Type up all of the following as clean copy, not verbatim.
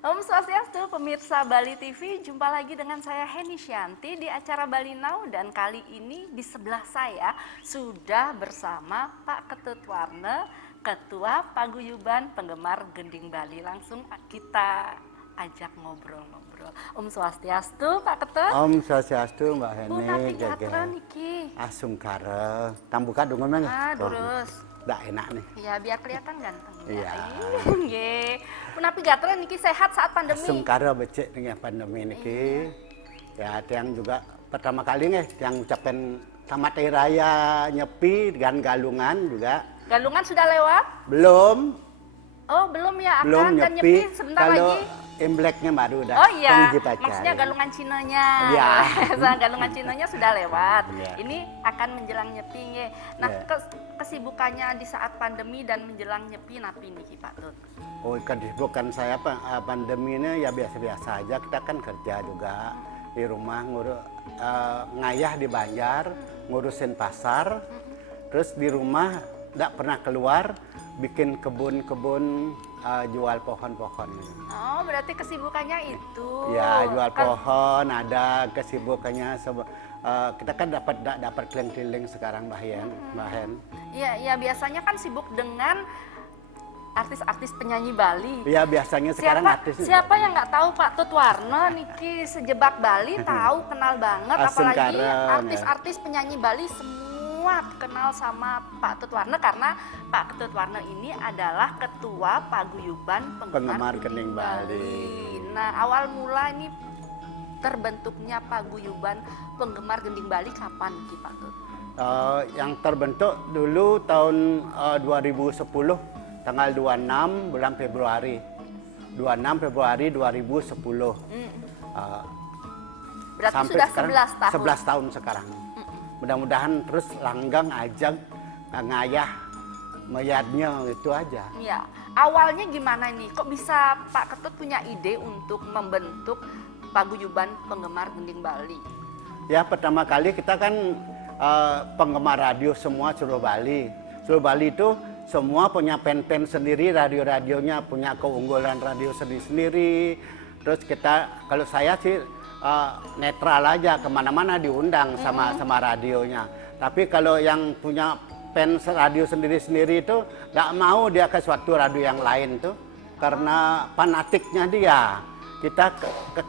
Om Swastiastu, pemirsa Bali TV, jumpa lagi dengan saya Heni Syanti di acara Bali Now, dan kali ini di sebelah saya sudah bersama Pak Ketut Warna, Ketua Paguyuban Penggemar Gending Bali. Langsung kita ajak ngobrol-ngobrol. Om Swastiastu, Pak Ketut. Om Swastiastu, Mbak Heni. Tapi gatra niki. Asungkara, tambuka dungan mah. Terus. Nggak enak nih. Ya biar kelihatan ganteng. Iya. Nggih. Punapi gatra niki sehat saat pandemi. Asungkara becek dengan pandemi niki. Ya, yang juga pertama kali nih yang ucapkan selamat hari raya Nyepi dengan Galungan juga. Galungan sudah lewat? Belum. Oh, belum ya, Belum akan dan Nyepi sebentar kalau lagi. Imleknya baru udah. Oh iya, Pacar. maksudnya galungan Cinanya. Iya. Galungan Cinanya sudah lewat. Iya. Ini akan menjelang Nyepi nge. Nah, Iya. kesibukannya di saat pandemi dan menjelang Nyepi napi niki Pak Tut? Oh, kesibukan saya pandemi ini ya biasa-biasa aja. Kita kan kerja juga di rumah, ngayah di Banjar, ngurusin pasar. Terus di rumah nggak pernah keluar, bikin kebun-kebun, jual pohon-pohon. Oh, berarti kesibukannya itu. Ya, jual pohon, ada kesibukannya. Kita kan dapat keliling-keliling sekarang, Mbak Hen. Iya, ya biasanya kan sibuk dengan artis-artis penyanyi Bali. Iya, biasanya sekarang artis. Siapa yang nggak tahu Pak Tut Warna niki sejebak Bali tahu, kenal banget, apalagi artis-artis penyanyi Bali semua kenal sama Pak Tut Warna karena Pak Tut Warna ini adalah Ketua Paguyuban Penggemar Gending Bali. Nah, awal mula ini terbentuknya Paguyuban Penggemar Gending Bali kapan niki Pak Tut? Yang terbentuk dulu tahun 2010, tanggal 26 bulan Februari. 26 Februari 2010. Berarti sampai sudah sekarang, 11 tahun. 11 tahun sekarang. Mudah-mudahan terus langgang ajak ngayah mayatnya itu aja. Iya. Awalnya gimana nih? Kok bisa Pak Ketut punya ide untuk membentuk Paguyuban Penggemar Gending Bali? Ya, pertama kali kita kan penggemar radio semua seluruh Bali. Seluruh Bali itu semua punya pen-pen sendiri, radio-radionya punya keunggulan radio sendiri-sendiri. Terus kita, kalau saya sih netral aja, kemana-mana diundang sama radionya. Tapi kalau yang punya pen radio sendiri-sendiri itu nggak mau dia ke suatu radio yang lain tuh, karena fanatiknya dia. Kita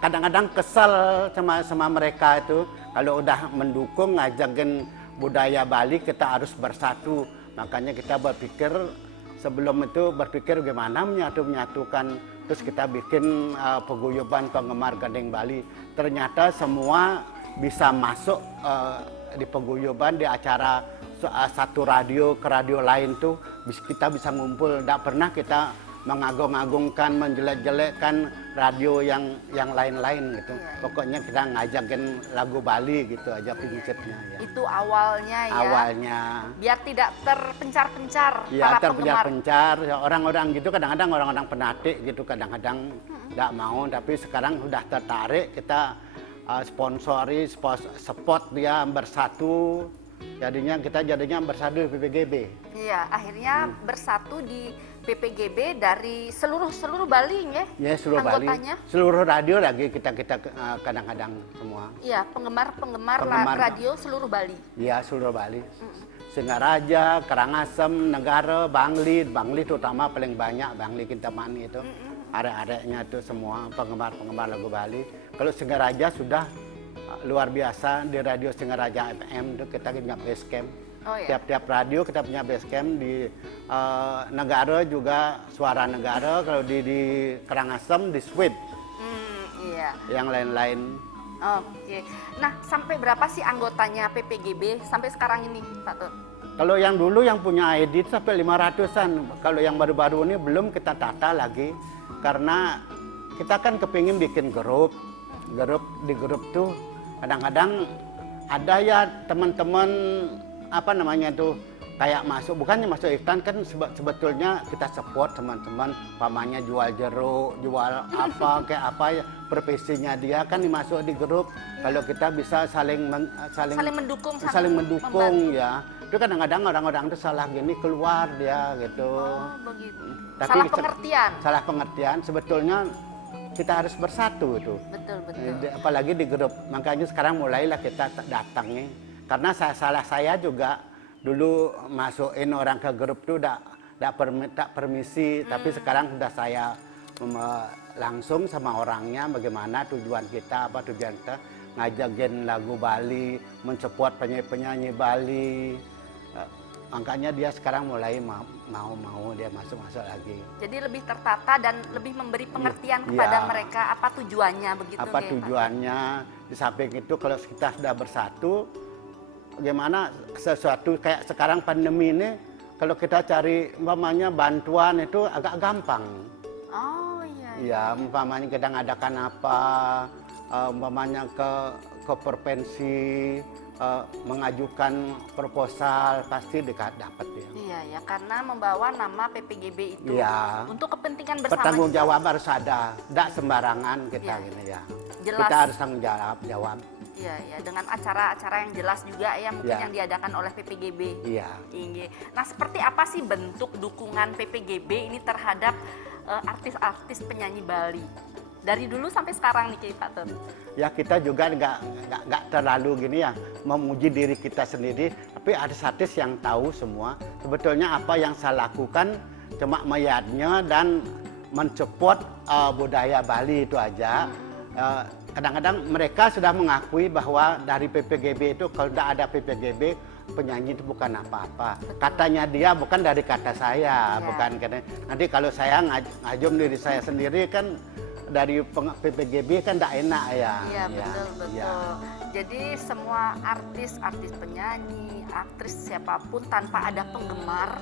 kadang-kadang kesal sama mereka itu. Kalau udah mendukung, ngajakin budaya Bali, kita harus bersatu. Makanya kita berpikir, sebelum itu berpikir gimana menyatukan. Terus kita bikin Paguyuban Penggemar Gending Bali. Ternyata semua bisa masuk di paguyuban, di acara satu radio ke radio lain tuh kita bisa ngumpul. Tidak pernah kita mengagung-agungkan, menjelek-jelekkan radio yang lain-lain gitu. Pokoknya kita ngajakin lagu Bali gitu aja prinsipnya. Ya. Itu awalnya ya. Awalnya. Biar tidak terpencar-pencar Ya, para penggemar. terpencar. Orang-orang gitu kadang-kadang orang-orang penatik gitu kadang-kadang tidak mau. Tapi sekarang sudah tertarik, kita sponsori, spot dia bersatu. Jadinya bersatu di PPGB. Iya, akhirnya bersatu di PPGB dari seluruh Bali ya. Ya, seluruh anggotanya. Bali. Seluruh radio lagi kita kadang-kadang semua. Iya, penggemar radio seluruh Bali. Iya, seluruh Bali. Singaraja, Karangasem, Negara, Bangli terutama paling banyak, Bangli Kintamani itu. Arek-areknya itu semua penggemar lagu Bali. Kalau Singaraja sudah luar biasa, di radio Singaraja FM itu kita punya base camp. Oh, iya. Tiap-tiap radio kita punya base camp. Di Negara juga Suara Negara, kalau di Karangasem di Sweet. Iya. Yang lain-lain. Oke. Nah, sampai berapa sih anggotanya PPGB sampai sekarang ini, Pak Tut? Kalau yang dulu yang punya ID sampai 500-an. Kalau yang baru-baru ini belum kita tata lagi. Karena kita kan kepingin bikin grup. Di grup tuh kadang-kadang ada ya teman-teman kayak bukannya masuk iftan, kan sebetulnya kita support teman-teman, pamannya jual jeruk, jual apa kayak apa ya, profesinya dia kan dimasuk di grup. Kalau kita bisa saling mendukung ya. Itu kadang-kadang orang-orang itu salah gini keluar dia gitu. Oh, begitu. Tapi Salah pengertian. Salah pengertian sebetulnya kita harus bersatu tuh. Betul, betul. Apalagi di grup. Makanya sekarang mulailah kita datang nih. Karena salah saya juga dulu masukin orang ke grup tuh tak permisi, tapi sekarang sudah saya langsung sama orangnya bagaimana tujuan kita, apa tujuan kita ngajakin lagu Bali, mensupport penyanyi-penyanyi Bali. Makanya dia sekarang mulai mau dia masuk lagi. Jadi lebih tertata dan lebih memberi pengertian kepada mereka apa tujuannya begitu. Apa tujuannya? Di samping itu kalau kita sudah bersatu, bagaimana sesuatu kayak sekarang pandemi ini, kalau kita cari umpamanya bantuan itu agak gampang. Oh iya. Ya, umpamanya kita ngadakan apa, umpamanya ke provinsi, mengajukan proposal pasti dapat ya. Iya ya, karena membawa nama PPGB itu untuk kepentingan bersama. Bertanggung jawab harus ada, tidak sembarangan kita gini ya. Jelas. Kita harus tanggung jawab. Iya ya, dengan acara-acara yang jelas juga ya mungkin yang diadakan oleh PPGB. Iya. Nah, seperti apa sih bentuk dukungan PPGB ini terhadap artis-artis penyanyi Bali? Dari dulu sampai sekarang nih Pak Tut. Ya kita juga nggak terlalu gini ya memuji diri kita sendiri, tapi artis-artis yang tahu semua sebetulnya apa yang saya lakukan cuma melihatnya dan mensupport budaya Bali itu aja. Kadang-kadang mereka sudah mengakui bahwa dari PPGB itu kalau tidak ada PPGB penyanyi itu bukan apa-apa. Katanya dia bukan dari kata saya, bukan karena nanti kalau saya ngajum diri saya sendiri kan dari PPGB kan tidak enak ya. Iya betul. Ya. Jadi semua artis penyanyi, aktris siapapun tanpa ada penggemar,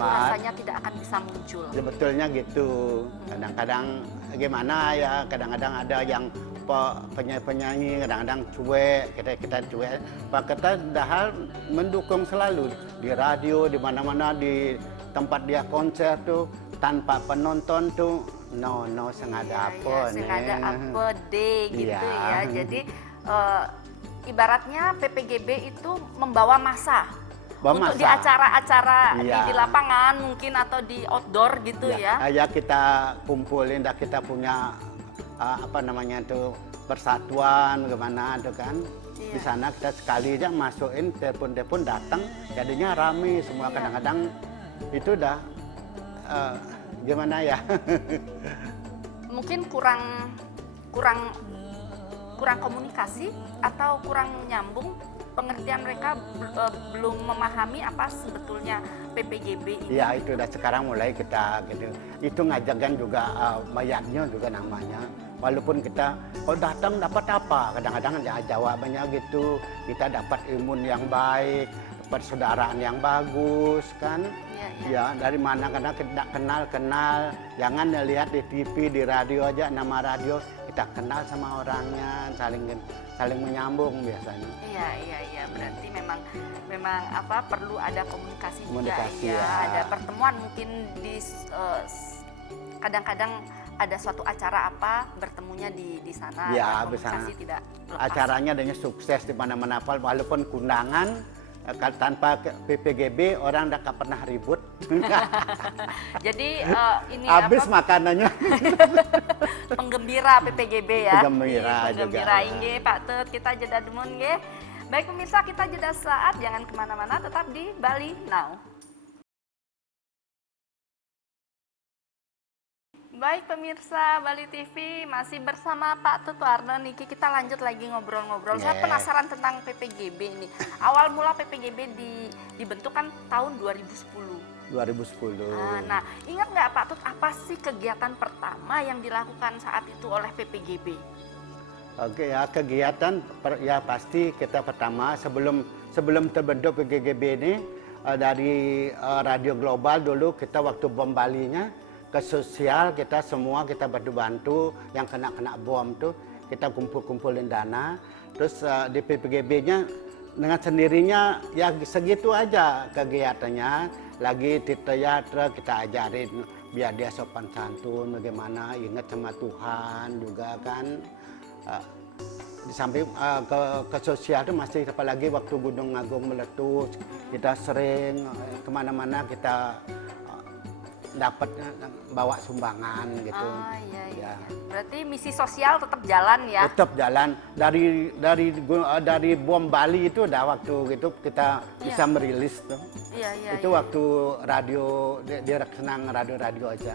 rasanya tidak akan bisa muncul. Sebetulnya gitu. Kadang-kadang gimana ya, kadang-kadang ada yang penyanyi kadang-kadang cuek, kita cuek. Pak kita dahal mendukung selalu di radio, di mana-mana, di tempat dia konser tuh tanpa penonton tuh no sengaja apa nih. Sengaja apa deh gitu ya. Jadi ibaratnya PPGB itu membawa massa. Untuk di acara-acara di lapangan mungkin atau di outdoor gitu ya. Ya kita kumpulin, kita punya apa namanya tuh persatuan gimana tuh kan. Di sana kita sekali aja masukin telepon datang, jadinya rame semua. Kadang-kadang itu udah gimana ya? Mungkin kurang komunikasi atau kurang nyambung, pengertian mereka belum memahami apa sebetulnya PPGB ini. Ya itu udah sekarang mulai kita gitu. Itu ngajakan juga mayatnya juga namanya. Walaupun kita kalau datang dapat apa? Kadang-kadang jawabannya gitu. Kita dapat imun yang baik, persaudaraan yang bagus kan. Ya dari mana karena kita kenal. Jangan lihat di TV, di radio aja nama radio, kita kenal sama orangnya, saling menyambung biasanya. Iya, berarti memang apa perlu ada komunikasi juga ya. Ada pertemuan mungkin di kadang-kadang ada suatu acara apa bertemunya di sana. Ya, komunikasi tidak lepas. Acaranya adanya sukses di mana-mana walaupun kundangan tanpa PPGB orang tidak pernah ribut. Jadi ini habis makanannya. Penggembira PPGB ya. Penggembira juga. Inge Pak Tut, kita jeda demun nge. Baik pemirsa, kita jeda saat, jangan kemana-mana, tetap di Bali Now. Baik pemirsa Bali TV, masih bersama Pak Tut Warno. Niki kita lanjut lagi ngobrol-ngobrol. Saya penasaran tentang PPGB ini. Awal mula PPGB dibentuk kan tahun 2010. 2010. Nah, ingat nggak Pak Tut apa sih kegiatan pertama yang dilakukan saat itu oleh PPGB? Oke ya, kegiatan ya pasti kita pertama sebelum terbentuk PPGB ini dari Radio Global dulu kita waktu bom Balinya ke sosial kita bantu yang kena bom tuh kita kumpulin dana. Terus di PPGB-nya dengan sendirinya ya segitu aja kegiatannya. Lagi di teater kita ajarin biar dia sopan santun, bagaimana ingat sama Tuhan juga kan. Di samping ke sosial itu masih apalagi waktu Gunung Agung meletus kita sering kemana-mana kita dapat bawa sumbangan gitu. Oh iya, iya. Ya. Berarti misi sosial tetap jalan ya? Tetap jalan dari bom Bali itu udah waktu gitu kita bisa merilis tuh. Iya, iya. Itu waktu radio dia senang radio aja.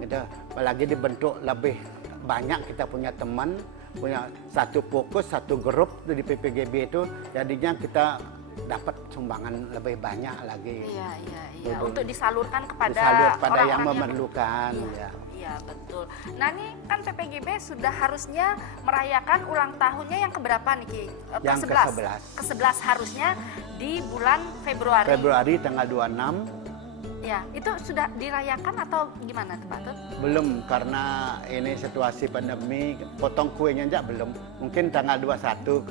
Gitu. Apalagi dibentuk lebih banyak, kita punya teman, punya satu fokus, satu grup di PPGB itu, jadinya kita dapat sumbangan lebih banyak lagi. Iya, iya, iya. Gitu. Untuk disalurkan kepada Disalur yang orang-orang memerlukan. Iya, Ya. iya, betul. Nah, ini kan PPGB sudah harusnya merayakan ulang tahunnya yang keberapa nih, Ki? Yang ke-11. Ke-11 harusnya di bulan Februari. Februari tanggal 26. Ya, itu sudah dirayakan atau gimana tuh, Pak Tut? Belum, karena ini situasi pandemi, potong kuenya aja belum. Mungkin tanggal 21.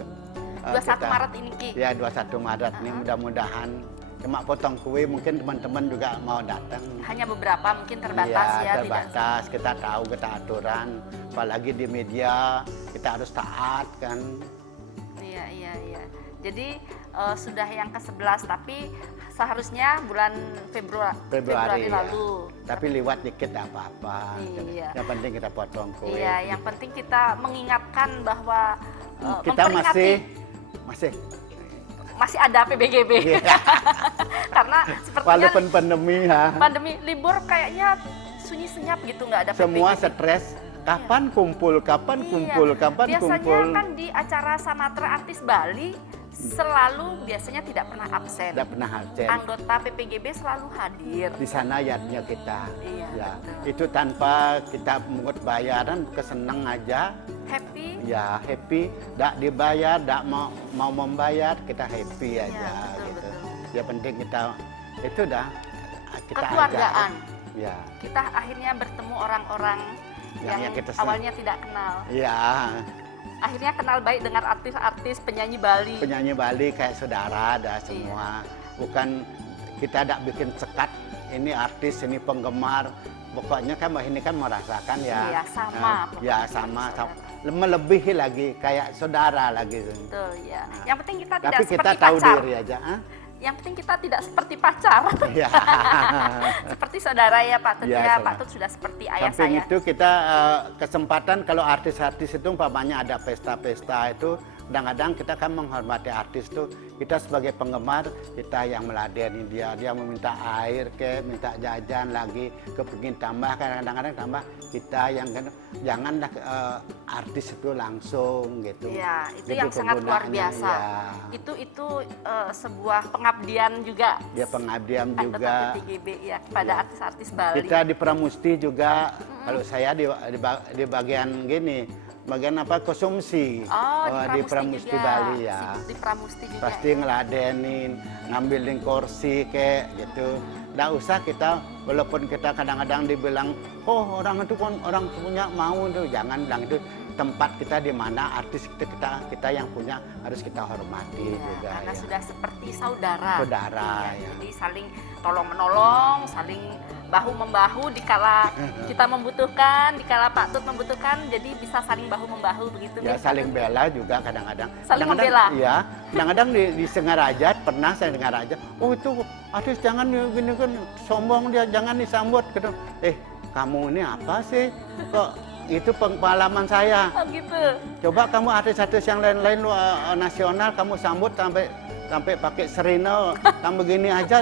21 Maret ini, Ki? Ya, 21 Maret ini mudah-mudahan. Cuma potong kue, mungkin teman-teman juga mau datang. Hanya beberapa, mungkin terbatas ya? Terbatas, kita tahu, kita aturan. Apalagi di media, kita harus taat kan. Iya, iya, iya. Jadi sudah yang ke-11, tapi seharusnya bulan Februari lalu. Tapi lewat dikit tidak apa-apa. Iya. Yang penting kita potong kue. Iya, yang penting kita mengingatkan bahwa kita masih ada PBGB. Iya. Karena sepertinya walaupun pandemi ya. pandemi libur kayaknya sunyi senyap gitu, nggak ada Semua PBGB. stres. Kapan kumpul, kapan Iya. kumpul, kapan biasanya kumpul. kan di acara Samatra Artis Bali selalu biasanya tidak pernah absen. Tidak pernah absen. Anggota PPGB selalu hadir. Di sana yadnya kita. Iya, Ya. betul. Itu tanpa kita mengut bayaran, keseneng aja. Happy. Ya happy, tidak dibayar, tidak mau membayar, kita happy aja. betul, Gitu. betul. Ya penting kita itu dah kita Kekeluargaan. ajak. Ya. Kita akhirnya bertemu orang-orang yang Yang kita senang. awalnya tidak kenal. Ya, Akhirnya kenal baik dengan artis-artis penyanyi Bali. penyanyi Bali kayak saudara dah semua. Bukan kita tidak bikin sekat. Ini artis, ini penggemar. Pokoknya kan ini kan merasakan ya. Iya, sama. Ya sama. Melebihi lagi kayak saudara lagi. Betul ya. Yang penting kita tidak Tapi kita seperti tahu pacar. diri aja. Ah? Yang penting kita tidak seperti pacar. Ya. Seperti saudara ya Pak Tut Ya, ya. saudara. Pak Tut sudah seperti ayah Samping saya. itu kita kesempatan kalau artis-artis itu umpamanya ada pesta-pesta itu kadang-kadang kita kan menghormati artis tuh, kita sebagai penggemar kita yang meladeni dia meminta air minta jajan lagi, kepingin tambah, kadang-kadang tambah, kita yang janganlah artis itu langsung gitu. Iya, itu Gitu yang sangat luar penggunaannya, biasa. ya. Itu sebuah pengabdian juga. Ya pengabdian anggota juga. PPGB ya kepada Ya. artis-artis Bali. Kita di Pramusti juga, kalau saya di bagian gini, bagian apa, konsumsi. Oh, di Pramusti juga. Bali ya. Di Pramusti juga. Pasti ngeladenin, ngambilin kursi kayak gitu. Nggak usah kita, walaupun kita kadang-kadang dibilang, oh orang itu kan orang punya mau tuh, jangan bilang itu. Tempat kita di mana, artis kita yang punya harus kita hormati Iya, juga. karena Ya. sudah seperti saudara. Saudara, Iya, ya. Jadi saling tolong menolong, saling bahu membahu dikala kita membutuhkan, dikala Pak Tut membutuhkan, jadi bisa saling bahu membahu begitu. Ya Pak saling Tut? bela juga kadang-kadang. Saling Kadang-kadang, membela? Iya, kadang-kadang di Sengaraja pernah saya dengar aja, oh itu artis jangan gini kan sombong dia, jangan disambut gitu. Kamu ini apa sih? Kok itu pengalaman saya. Oh gitu. Coba kamu artis-artis yang lain-lain nasional kamu sambut sampai pakai serino, kamu begini aja.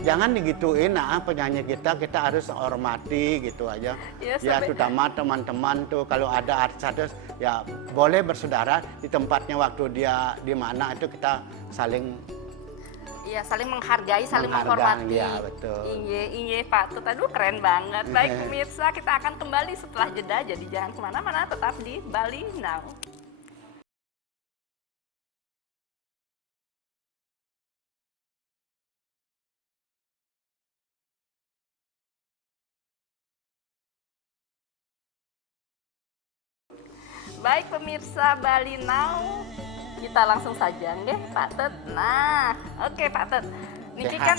Jangan digituin, penyanyi kita harus hormati gitu aja. Ya, Ya, sampai- terutama teman-teman tuh kalau ada artis-artis ya boleh bersaudara di tempatnya, waktu dia di mana itu kita saling Iya, saling menghargai, saling menghargai, menghormati. ya, betul. Iya, Pak Tut. Aduh, keren banget. Baik, pemirsa, kita akan kembali setelah jeda. Jadi jangan kemana-mana, tetap di Bali Now. Baik pemirsa Bali Now, kita langsung saja nggih Pak Tut. Nah, oke Pak Tut. Niki sehat. kan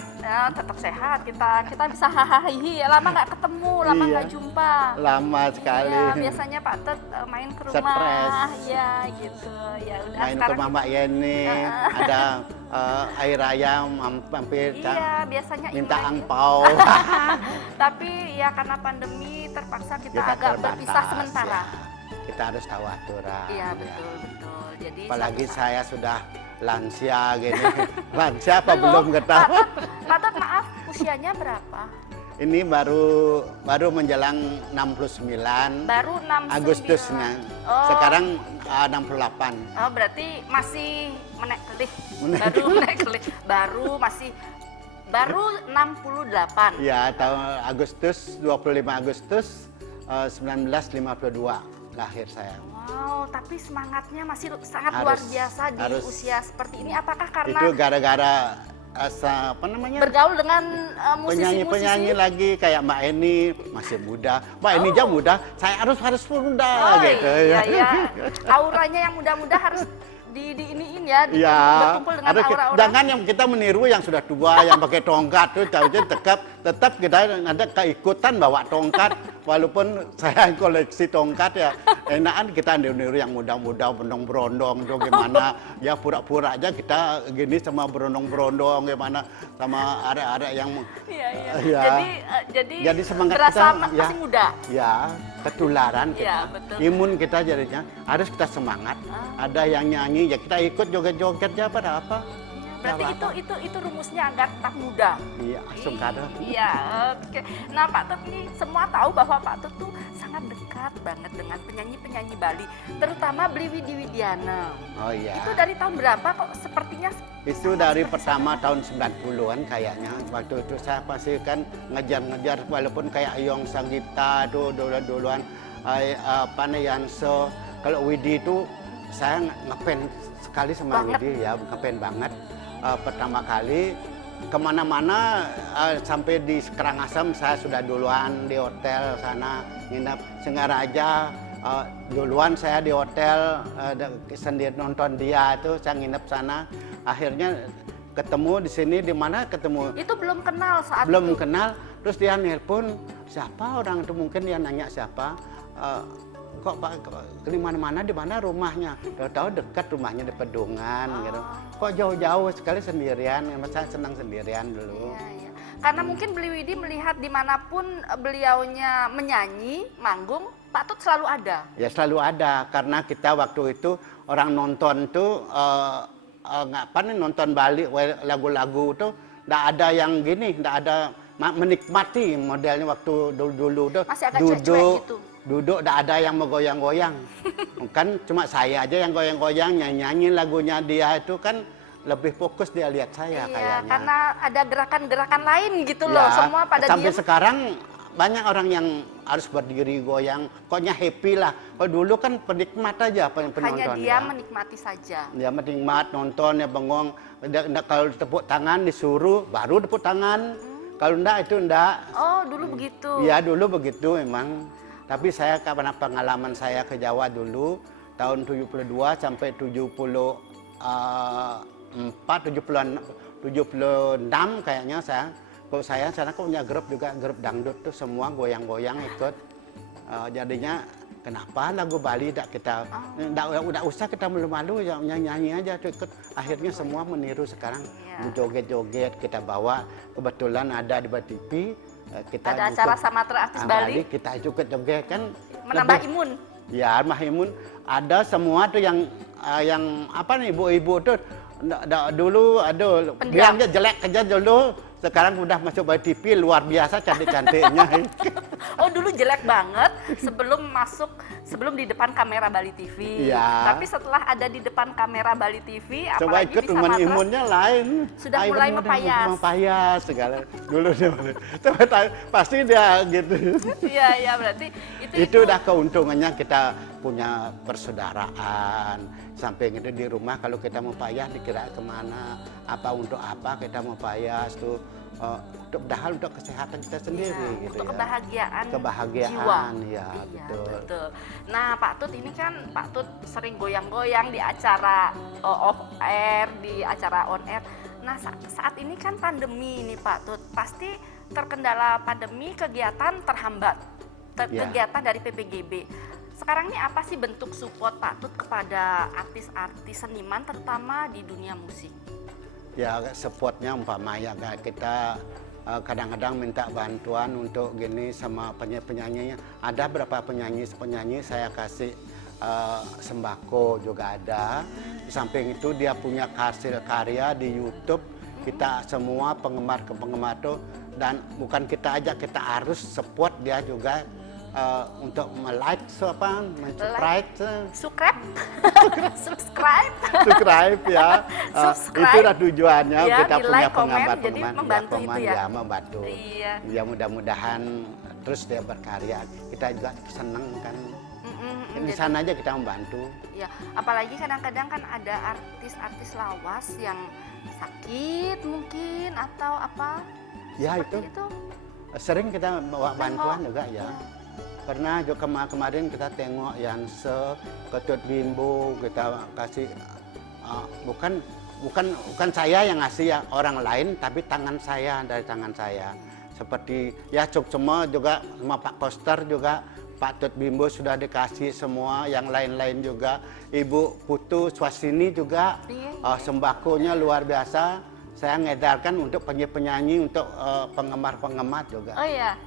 tetap sehat, kita bisa hahaha, lama nggak ketemu, lama Iya. nggak jumpa. Lama sekali. Iya, biasanya Pak Tut main ke rumah, Stres. ya gitu. Ya udah Main ke sekarang rumah Mbak Yeni, ada air ayam, mampir, iya, biasanya minta Imlek. angpau. Tapi ya karena pandemi terpaksa kita Kita agak terbatas, berpisah sementara. ya. Kita harus tahu aturan. Iya, ya. betul, betul. Jadi Apalagi suatu saat- saya sudah lansia gini. Lansia apa belum Pak ketahui. Tut, Pak Tut, maaf, usianya berapa? Ini baru menjelang 69 Baru 69. Agustusnya. Oh. Sekarang 68. Oh, berarti masih menek kelih. Menek. Baru menek kelih. Baru 68. Ya, tahun Agustus 25 Agustus 1952 lahir saya. Wow, tapi semangatnya masih sangat Harus- luar biasa di harus. usia seperti ini. Apakah karena Itu gara-gara apa namanya? bergaul dengan Penyanyi-penyanyi musisi-musisi? lagi kayak Mbak Eni masih muda. Mbak Eni aja muda, saya harus muda Oh gitu iya, ya. iya. Auranya yang muda-muda harus iniin ya, Iya, berkumpul dengan ada aura-aura. jangan yang kita meniru yang sudah tua, yang pakai tongkat tuh, tetap kita ada keikutan bawa tongkat, walaupun saya koleksi tongkat ya, enakan kita niru yang muda-muda, berondong-berondong tuh gimana, ya pura-pura aja kita gini sama berondong-berondong gimana, sama arek-arek yang Iya, iya. Ya. Jadi semangat berasa kita, masih muda. ya ketularan kita, Iya, betul. imun kita jadinya harus kita semangat. Ada yang nyanyi ya kita ikut joget-joget aja pada apa? Berarti itu rumusnya agar tetap muda. Iya, langsung kada. Iya, oke. Nah, Pak Tut ini semua tahu bahwa Pak Tut tuh sangat dekat banget dengan penyanyi-penyanyi Bali, terutama Bli Widi Widiana. Oh iya. Itu dari tahun berapa kok sepertinya Itu dari pertama tahun 90-an kayaknya. Waktu itu saya pasti kan ngejar-ngejar walaupun kayak Yong Sanggita tuh duluan apa nih Yanso. Kalau Widi itu saya ngefans sekali sama Banget. Widi ya, ngefans banget. Pertama kali kemana-mana sampai di Karangasem saya sudah duluan di hotel sana nginep. Singaraja duluan saya di hotel sendiri nonton dia itu saya nginep sana. Akhirnya ketemu di sini di mana ketemu itu belum kenal saat belum itu. kenal, terus dia nelpon siapa orang itu, mungkin dia nanya siapa, kok Pak di mana-mana, di mana rumahnya, tahu dekat rumahnya di Pedungan gitu, kok jauh-jauh sekali sendirian, saya senang sendirian dulu. Iya, iya. Karena mungkin Bli Widi melihat dimanapun beliaunya menyanyi, manggung, Pak Tut selalu ada. Ya selalu ada, karena kita waktu itu orang nonton tuh apa nih nonton Bali lagu-lagu tuh nggak ada yang gini, nggak ada menikmati modelnya waktu dulu tuh Masih agak cuek-cuek gitu. duduk nggak ada yang menggoyang-goyang. Kan cuma saya aja yang goyang-goyang, nyanyi lagunya dia itu kan lebih fokus dia lihat saya Iya, kayaknya. karena ada gerakan-gerakan lain gitu loh, semua pada sampai diem. sekarang banyak orang yang harus berdiri goyang, pokoknya happy lah. Kalau dulu kan penikmat aja penonton. Hanya dia menikmati saja. Dia menikmat nonton ya bengong. Kalau tepuk tangan disuruh baru tepuk tangan. Kalau enggak itu enggak. Oh, dulu begitu. Iya dulu begitu memang. Tapi saya karena pengalaman saya ke Jawa dulu tahun 72 sampai 76 kayaknya saya. Kalau saya sana kan punya grup juga, grup dangdut tuh semua goyang-goyang ikut. Jadinya kenapa lagu Bali tidak kita, tidak usah kita malu-malu ya nyanyi aja tuh ikut. Akhirnya semua meniru sekarang, joget-joget kita bawa. Kebetulan ada di TV, kita ada acara Samatra Artis Bali, kita joget-joget kan. menambah imun. Ya, imun. Ada semua tuh yang apa nih ibu-ibu tuh dulu aduh bilangnya jelek aja dulu, sekarang udah masuk TV luar biasa cantik-cantiknya. Oh, dulu jelek banget sebelum di depan kamera Bali TV. Iya. Tapi setelah ada di depan kamera Bali TV, Coba apalagi ikut di teman Samatra, imunnya lain. sudah mulai mempayas. Mempayas segala. Dulu dia pasti dia gitu. Iya, iya, berarti Itu udah keuntungannya kita punya persaudaraan. Sampai gitu di rumah kalau kita mau payah dikira kemana, untuk apa kita mau payas tuh. Untuk kesehatan kita sendiri gitu untuk ya. kebahagiaan jiwa. Ya, Iya, betul. Nah, Pak Tut ini kan Pak Tut sering goyang-goyang di acara off air, di acara on air. Nah, saat ini kan pandemi nih Pak Tut, pasti terkendala pandemi, kegiatan terhambat, Ya. kegiatan dari PPGB. Sekarang ini apa sih bentuk support Pak Tut kepada artis-artis seniman, terutama di dunia musik? Ya supportnya umpama ya kita kadang-kadang minta bantuan untuk gini sama penyanyi-penyanyinya. Ada berapa penyanyi saya kasih sembako juga ada. Di samping itu dia punya hasil karya di YouTube. Kita semua penggemar tuh, dan bukan kita aja, kita harus support dia juga untuk like, subscribe ya. Itulah tujuannya ya, kita di punya like, komen, penggemar jadi membantu itu ya. Ya membantu. Iya. Ya mudah-mudahan terus dia berkarya. Kita juga seneng kan. Di sana aja kita membantu. Ya, apalagi kadang-kadang kan ada artis-artis lawas yang sakit mungkin atau apa. Ya Seperti itu. Sering kita bawa bantuan juga ya. Ya. Pernah juga kemarin kita tengok yang Ketut Bimbo kita kasih bukan saya yang ngasih ya, orang lain, tapi dari tangan saya. Seperti ya semua juga sama Pak Koster juga, Pak Tut Bimbo sudah dikasih semua, yang lain-lain juga. Ibu Putu Swasini juga sembakonya luar biasa. Saya ngedarkan untuk penyanyi, untuk penggemar-penggemar juga. Oh iya,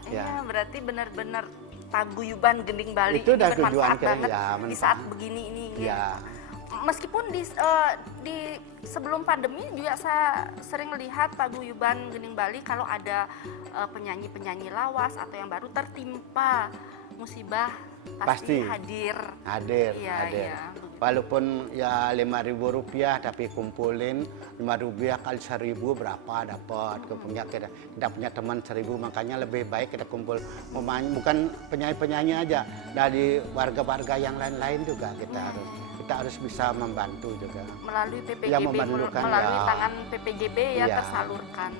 berarti benar-benar paguyuban Gending Bali itu ini udah tujuan bermanfaat kita banget ya, di saat begini ini. Ya. Meskipun di sebelum pandemi juga saya sering lihat paguyuban Gending Bali kalau ada penyanyi-penyanyi lawas atau yang baru tertimpa musibah pasti hadir. Iya. Walaupun ya Rp5.000 tapi kumpulin Rp5 kali 1.000 berapa dapat. Kita punya teman 1.000, makanya lebih baik kita kumpul. Bukan penyanyi-penyanyi aja, dari warga-warga yang lain-lain juga kita harus bisa membantu juga. Melalui PPGB, ya, melalui tangan PPGB ya tersalurkan.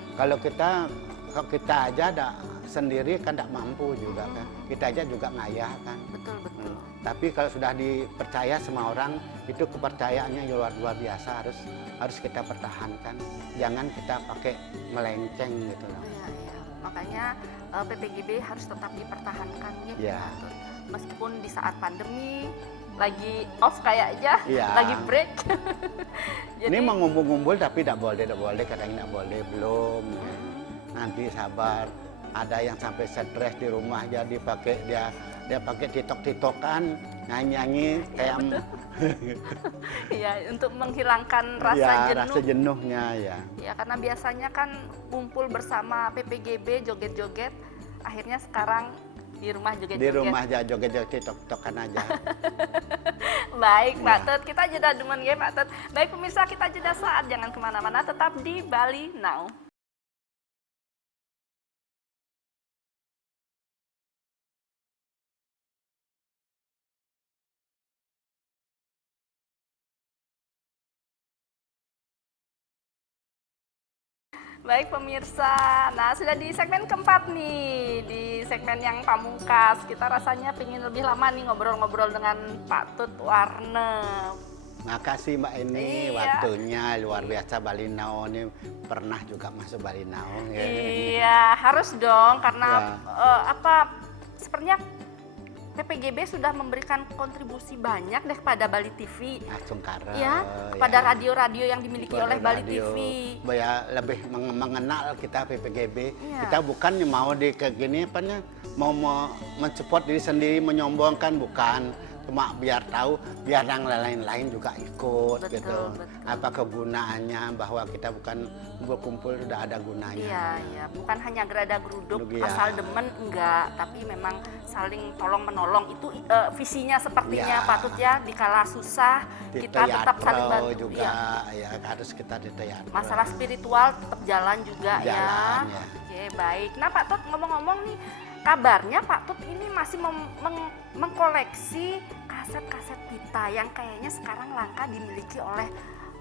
Kalau kita aja ada sendiri kan tidak mampu juga kan. Kita aja juga ngayah kan. Betul. Tapi kalau sudah dipercaya sama orang, itu kepercayaannya luar biasa, harus kita pertahankan. Jangan kita pakai melenceng gitu. Iya. Makanya PPGB harus tetap dipertahankan ya. Meskipun di saat pandemi lagi off kayaknya, lagi break. Jadi, ini mau ngumpul-ngumpul tapi tidak boleh, kadang tidak boleh, belum. Nanti sabar. Ada yang sampai stres di rumah, jadi dia pakai TikTok-TikTokan, nyanyi kayak Iya, untuk menghilangkan rasa jenuh. Rasa jenuhnya ya. Ya, karena biasanya kan kumpul bersama PPGB joget-joget, akhirnya sekarang di rumah joget-joget. Di rumah aja joget-joget TikTok-TikTokan aja. Baik, Pak Tut, kita jeda demen ya Pak Tut. Baik pemirsa, kita jeda saat, jangan kemana-mana, tetap di Bali Now. Baik pemirsa, nah sudah di segmen keempat nih, di segmen yang pamungkas. Kita rasanya pengen lebih lama nih ngobrol-ngobrol dengan Pak Tut Warne. Makasih Mbak ini waktunya luar biasa. Bali Now ini pernah juga masuk Bali Now. Iya, harus dong karena sepertinya PPGB sudah memberikan kontribusi banyak deh kepada Bali TV. Sungkara. Ya, kepada radio-radio yang dimiliki oleh Bali TV. Ya, lebih mengenal kita PPGB. Kita bukan mau mau mensupport diri sendiri, menyombongkan, bukan. Cuma biar tahu, biar yang lain-lain juga ikut gitu. Apa kegunaannya, bahwa kita bukan berkumpul sudah ada gunanya. Iya, bukan hanya gerada geruduk asal demen, enggak, tapi memang saling tolong menolong. Itu visinya sepertinya Pak Tut ya, dikala susah kita tetap saling bantu juga. Ya, harus kita di teatro. Masalah spiritual tetap jalan juga ya. Oke, baik. Nah Pak Tut, ngomong-ngomong nih, kabarnya Pak Tut ini masih mengkoleksi kaset-kaset kita yang kayaknya sekarang langka dimiliki oleh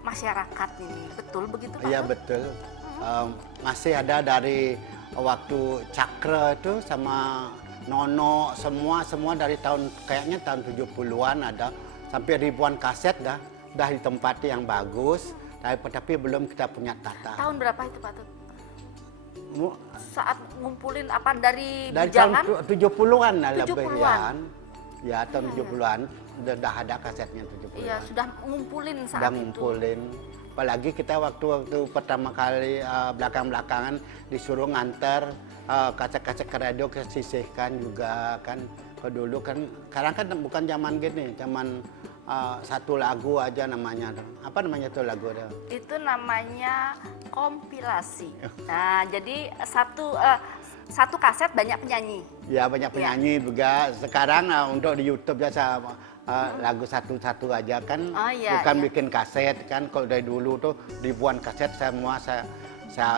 masyarakat ini. Betul begitu Pak Tut? Iya betul. Masih ada dari waktu Cakra itu sama Nono, semua dari kayaknya tahun 70-an ada. Sampai ribuan kaset dah ditempati yang bagus. tapi belum kita punya tata. Tahun berapa itu Pak Tut? Mu- Saat ngumpulin apa dari Dari tahun bujangan? 70-an lah lebih 70-an. ya tahun 70-an udah ada kasetnya 70-an. Iya, sudah ngumpulin saat Udah itu. ngumpulin. Apalagi kita waktu pertama kali belakang-belakangan disuruh nganter kaset-kaset ke radio ke sisihkan juga kan. Kalau dulu kan, sekarang kan bukan zaman gini, zaman satu lagu aja namanya. Apa namanya tuh lagu? Itu namanya kompilasi. Nah, jadi satu kaset banyak penyanyi. Ya banyak penyanyi juga. Sekarang untuk di YouTube biasa lagu satu-satu aja kan, Oh, iya, bukan iya. bikin kaset kan. Kalau dari dulu tuh ribuan kaset semua saya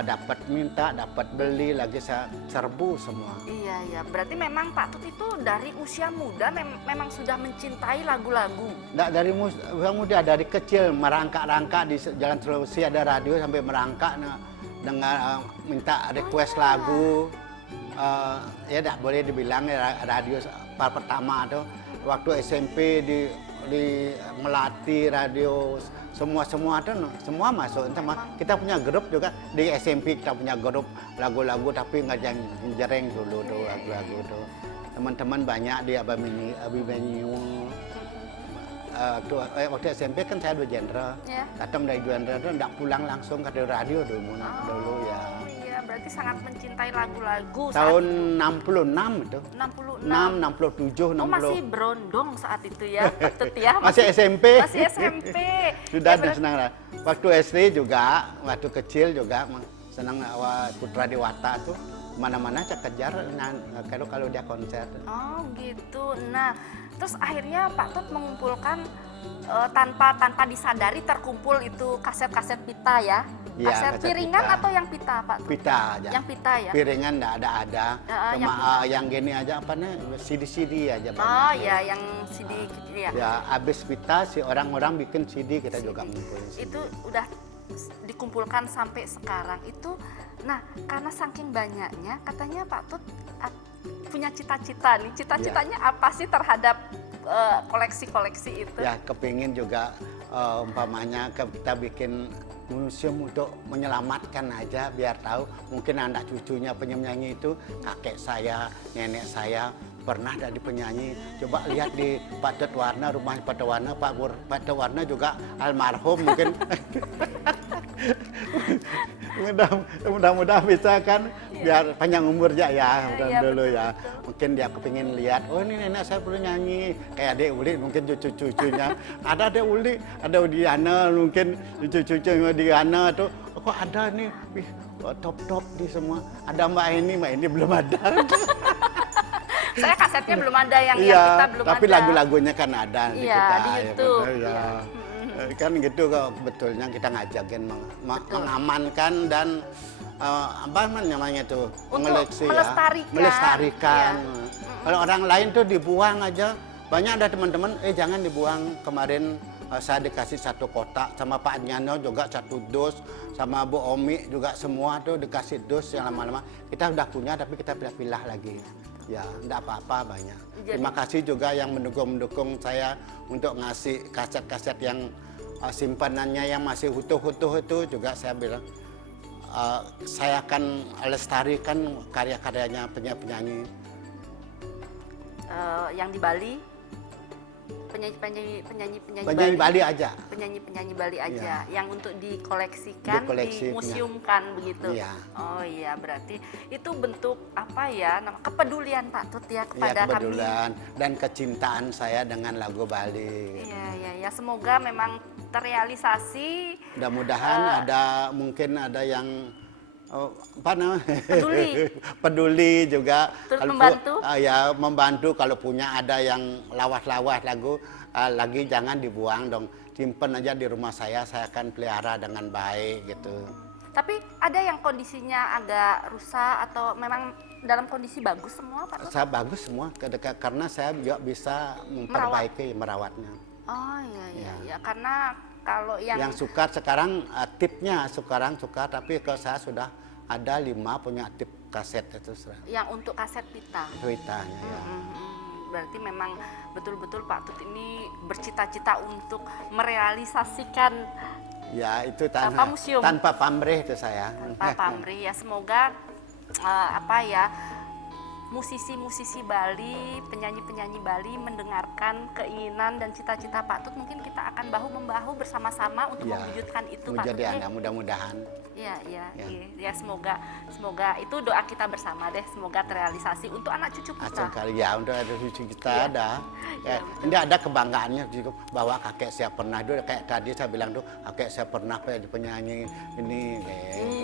dapat minta, dapat beli, lagi saya serbu semua. Iya, iya. Berarti memang Pak Tut itu dari usia muda memang sudah mencintai lagu-lagu. Nggak dari usia muda, dari kecil merangkak-rangkak di Jalan Sulawesi ada radio sampai merangkak dengan minta request lagu. Ya tidak boleh dibilang radio pertama tuh waktu SMP di Melati radio semua tuh semua masuk sama kita punya grup juga di SMP, kita punya grup lagu-lagu tapi nggak yang jereng dulu tuh lagu-lagu tuh teman-teman banyak di Abimanyu. Waktu SMP kan saya 2 genre, Ya. datang dari 2 genre itu nggak pulang langsung ke radio dulu ya. Oh iya, berarti sangat mencintai lagu-lagu saat Tahun itu. 66 itu. 66. 67, 60. Oh, masih berondong saat itu ya, Pak Tut ya. Masih SMP. Masih SMP. Sudah Ya, berarti- senang lah. Waktu SD juga, waktu kecil juga senang Putra Dewata tuh mana-mana saya kejar kalau dia konser. Oh gitu. Nah, terus akhirnya Pak Tut mengumpulkan tanpa disadari terkumpul itu kaset-kaset pita ya. Iya, Kaset kaset piringan pita. atau yang pita Pak Tut? Pita aja. Yang pita ya. Piringan enggak ada. yang Cuma pita. yang gini aja apa nih CD aja banyak. Oh ya, yang CD gitu ya. Ya, habis pita si orang-orang bikin CD kita juga ngumpulin. Itu udah dikumpulkan sampai sekarang itu. Nah, karena saking banyaknya katanya Pak Tut punya cita-cita nih. Cita-citanya apa sih terhadap koleksi-koleksi itu? Ya, kepingin juga umpamanya kita bikin museum untuk menyelamatkan aja biar tahu mungkin anak cucunya penyanyi itu kakek saya, nenek saya pernah jadi penyanyi. Coba lihat di Pak Tut Warna, rumah Pak Tut Warna, Pak Tut Warna juga almarhum mungkin. Mudah-mudahan bisa kan biar panjang umurnya ya Iya, dulu betul, ya. betul. Mungkin dia kepingin lihat, oh ini nenek saya pernah nyanyi kayak adik Uli, mungkin cucu-cucunya ada adik Uli, ada Udiana, mungkin cucu-cucunya Udiana tuh kok ada nih, wih, top di semua. Ada Mbak ini belum ada. Saya kasetnya belum ada yang Iya, kita belum tapi ada. lagu-lagunya kan ada di Iya, kita. di ya YouTube, benar, ya. iya. Kan gitu kok betulnya kita ngajakin mengamankan dan apa namanya tuh Untuk mengoleksi melestarikan. ya. Melestarikan. Iya. Kalau orang lain tuh dibuang aja. Banyak ada teman-teman, jangan dibuang. Kemarin saya dikasih 1 kotak sama Pak Nyano juga 1 dus, sama Bu Omi juga semua tuh dikasih dus yang lama-lama. Kita udah punya tapi kita pilih-pilih lagi. Ya, enggak apa-apa banyak. Terima kasih juga yang mendukung saya untuk ngasih kaset-kaset yang simpanannya yang masih utuh-utuh itu juga saya bilang saya akan lestarikan karya-karyanya penyanyi-penyanyi. Yang di Bali, penyanyi Bali aja. Penyanyi Bali aja, Iya. yang untuk dikoleksikan, Dikoleksi, dimuseumkan begitu. Iya. Oh iya, berarti itu bentuk apa ya? Kepedulian Pak Tut ya kepada kami. Kepedulian dan kecintaan saya dengan lagu Bali. Iya. Semoga memang terrealisasi. Mudah-mudahan mungkin ada yang apa namanya? Peduli juga. Terus Kalau membantu? Ya membantu kalau punya ada yang lawas-lawas lagu lagi jangan dibuang dong. Simpen aja di rumah saya akan pelihara dengan baik gitu. Tapi ada yang kondisinya agak rusak atau memang dalam kondisi bagus semua Pak Tut? Saya bagus semua karena saya juga bisa memperbaiki merawatnya. Oh iya. Karena kalau yang Sukar sekarang tipnya sekarang suka tapi kalau saya sudah ada 5 punya tip kaset itu yang untuk kaset pita. Tweetanya ya. Berarti memang betul-betul Pak Tut ini bercita-cita untuk merealisasikan Ya itu museum. tanpa pamrih itu saya. Tanpa pamrih ya, semoga musisi-musisi Bali, penyanyi-penyanyi Bali mendengarkan keinginan dan cita-cita Pak Tut, mungkin kita akan bahu-membahu bersama-sama untuk mewujudkan itu Pak Tut. Jadi mudah-mudahan. Ya, semoga itu doa kita bersama deh, semoga terrealisasi untuk anak cucu kita. Ya, untuk anak cucu kita ada. Ini ada kebanggaannya juga bahwa kakek saya pernah dulu, kayak tadi saya bilang tuh, kakek saya pernah jadi penyanyi ini.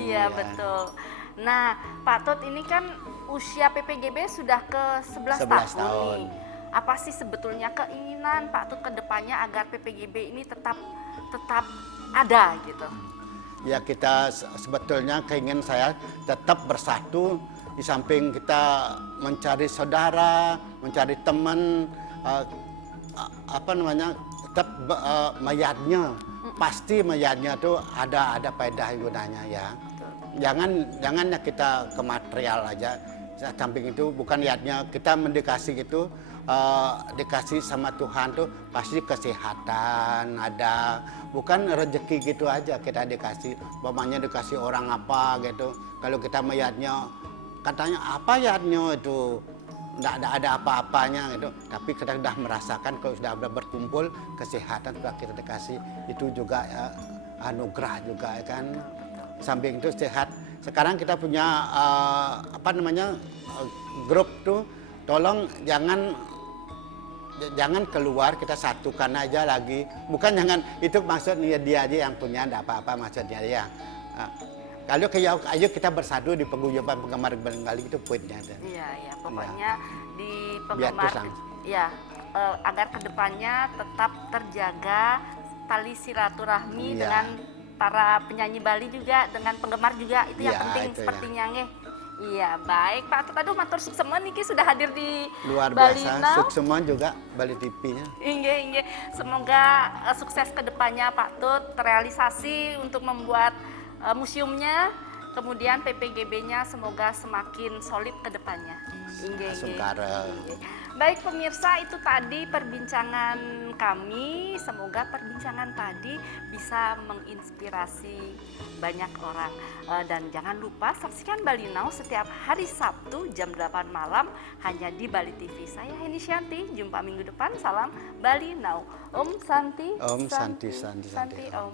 Iya, betul. Nah, Pak Tut ini kan usia PPGB sudah ke 11 tahun nih. Apa sih sebetulnya keinginan Pak Tut ke depannya agar PPGB ini tetap ada gitu? Ya, kita sebetulnya keinginan saya tetap bersatu, di samping kita mencari saudara, mencari teman, tetap mayatnya. Pasti mayatnya tuh ada faedah gunanya ya. Jangannya kita ke material aja. Samping itu bukan niatnya kita mendikasih gitu, dikasih sama Tuhan tuh pasti kesehatan ada, bukan rezeki gitu aja kita dikasih. Bapaknya dikasih orang apa gitu. Kalau kita melihatnya katanya apa yatnya itu nggak ada apa-apanya gitu. Tapi kita sudah merasakan kalau sudah berkumpul kesehatan sudah kita dikasih, itu juga anugerah juga kan. Samping itu sehat. Sekarang kita punya grup tuh, tolong jangan keluar, kita satukan aja lagi. Bukan jangan, itu maksudnya dia aja yang punya, enggak apa-apa maksudnya ya. Kalau ayo kita bersatu di paguyuban penggemar Bali itu poinnya. Iya, pokoknya di penggemar agar kedepannya tetap terjaga tali silaturahmi dengan para penyanyi Bali juga, dengan penggemar juga, itu yang penting sepertinya nggih. Iya, baik Pak Tut, aduh matur sukseman niki sudah hadir di luar Bali biasa, Now. sukseman juga Bali TV-nya. Inggih. Semoga sukses ke depannya Pak Tut, terrealisasi untuk membuat museumnya, kemudian PPGB-nya semoga semakin solid ke depannya. Inggih. Baik pemirsa, itu tadi perbincangan kami. Semoga perbincangan tadi bisa menginspirasi banyak orang. Dan jangan lupa saksikan Bali Now setiap hari Sabtu jam 8 malam hanya di Bali TV. Saya Heni Shanti, jumpa minggu depan. Salam Bali Now. Om Santi. Om Santi. Santi Om.